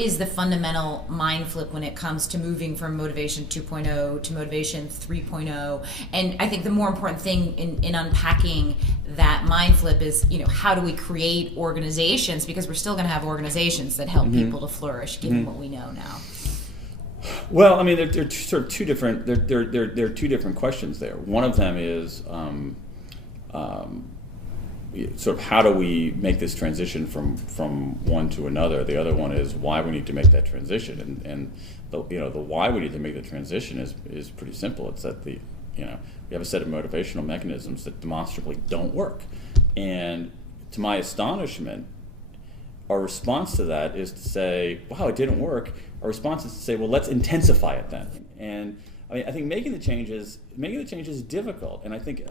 is the fundamental mind flip when it comes to moving from motivation 2.0 to motivation 3.0? And I think the more important thing in unpacking that mind flip is, how do we create organizations? Because we're still going to have organizations that help people to flourish, given what we know now. Well, I mean, they're sort of two different. There are two different questions there. One of them is sort of how do we make this transition from one to another. The other one is why we need to make that transition, and the why we need to make the transition is pretty simple. It's that we have a set of motivational mechanisms that demonstrably don't work, and to my astonishment, our response to that is to say, wow, it didn't work. Our response is to say, well, let's intensify it then. And I think making the changes is difficult, and I think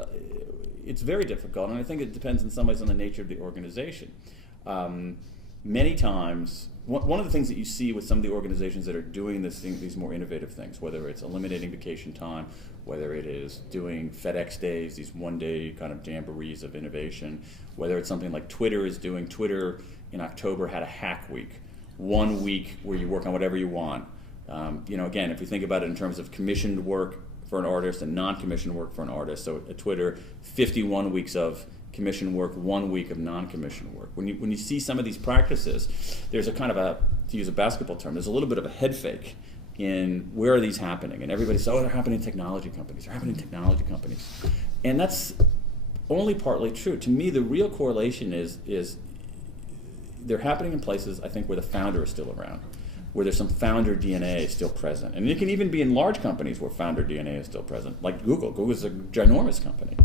it's very difficult, and I think it depends in some ways on the nature of the organization. Many times, one of the things that you see with some of the organizations that are doing these more innovative things, whether it's eliminating vacation time, whether it is doing FedEx days, these one-day kind of jamborees of innovation, whether it's something like Twitter is doing. Twitter in October had a hack week, 1 week where you work on whatever you want. Again, if we think about it in terms of commissioned work for an artist and non-commissioned work for an artist, so at Twitter, 51 weeks of commissioned work, 1 week of non-commissioned work. When you see some of these practices, there's a kind of to use a basketball term, there's a little bit of a head fake in where are these happening, and everybody says, oh, they're happening in technology companies. And that's only partly true. To me, the real correlation is they're happening in places, I think, where the founder is still around, where there's some founder DNA still present. And it can even be in large companies where founder DNA is still present, like Google. Google's a ginormous company.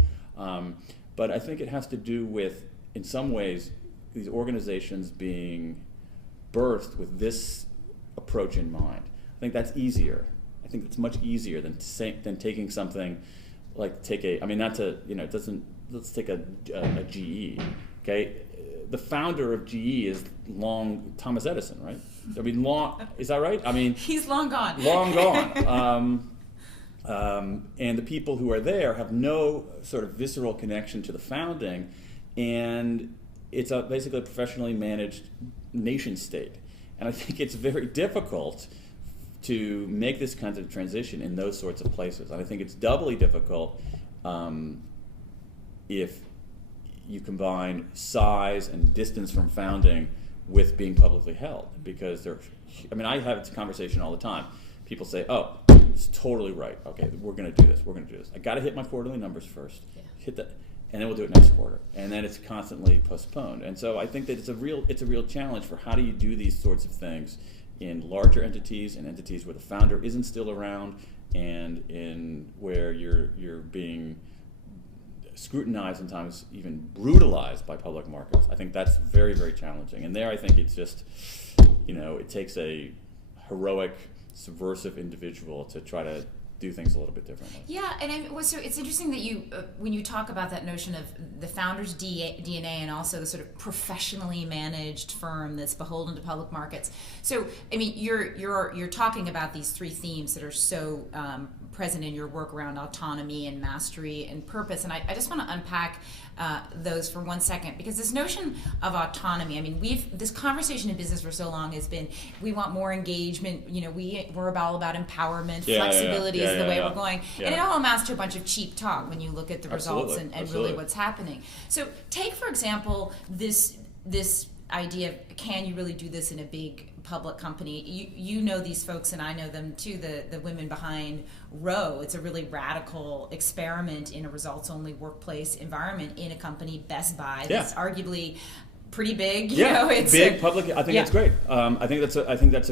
But I think it has to do with, in some ways, these organizations being birthed with this approach in mind. I think that's easier. I think it's much easier than taking something like let's take a GE, okay? The founder of GE is Thomas Edison, right? I mean, is that right? I mean, he's long gone. And the people who are there have no sort of visceral connection to the founding, and it's basically a professionally managed nation state. And I think it's very difficult to make this kind of transition in those sorts of places. And I think it's doubly difficult if you combine size and distance from founding with being publicly held, because I have this conversation all the time. People say, oh, it's totally right. Okay, we're going to do this. I got to hit my quarterly numbers first. Yeah. Hit that, and then we'll do it next quarter. And then it's constantly postponed. And so I think that it's a real challenge for how do you do these sorts of things in larger entities and entities where the founder isn't still around, and in where you're being scrutinized, sometimes even brutalized by public markets. I think that's very, very challenging. And there I think it's just, it takes a heroic, subversive individual to try to do things a little bit differently. Yeah, and so it's interesting that you, when you talk about that notion of the founder's DNA and also the sort of professionally managed firm that's beholden to public markets. So, I mean, you're talking about these three themes that are so present in your work around autonomy and mastery and purpose, and I just want to unpack those for 1 second, because this notion of autonomy, I mean, this conversation in business for so long has been, we want more engagement, we're all about empowerment, flexibility is the way we're going, and it all amounts to a bunch of cheap talk when you look at the results and really what's happening. So take, for example, this idea of, can you really do this in a big public company? You know these folks, and I know them too, the women behind Row. It's a really radical experiment in a results-only workplace environment in a company, Best Buy, that's arguably pretty big. It's big public. I think that's great. I think that's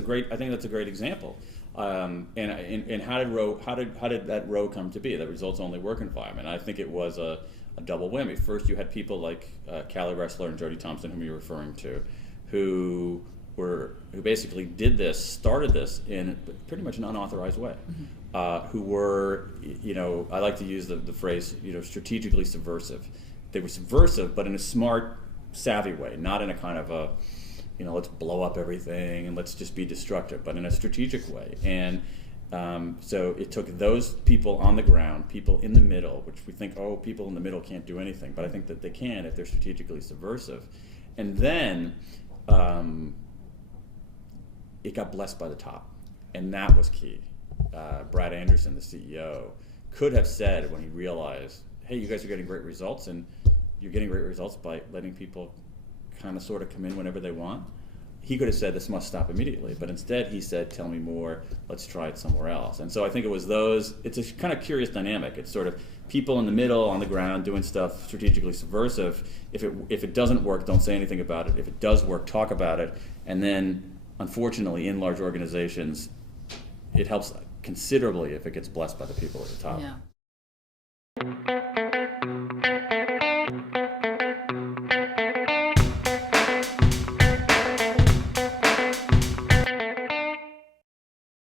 a great example. And how did that Row come to be? The results-only work environment. I think it was a double whammy. First, you had people like Callie Ressler and Jody Thompson, whom you're referring to, who basically started this in pretty much an unauthorized way. Who were, I like to use the phrase, strategically subversive. They were subversive, but in a smart, savvy way, not in a kind of a, let's blow up everything and let's just be destructive, but in a strategic way. And so it took those people on the ground, people in the middle, which we think, people in the middle can't do anything, but I think that they can if they're strategically subversive. And then it got blessed by the top. And that was key. Brad Anderson, the CEO, could have said when he realized, hey, you guys are getting great results, and you're getting great results by letting people kind of sort of come in whenever they want. He could have said, this must stop immediately. But instead he said, tell me more, let's try it somewhere else. And so I think it was it's a kind of curious dynamic. It's sort of people in the middle, on the ground, doing stuff strategically subversive. If it doesn't work, don't say anything about it. If it does work, talk about it. And then, unfortunately, in large organizations, it helps considerably if it gets blessed by the people at the top. Yeah.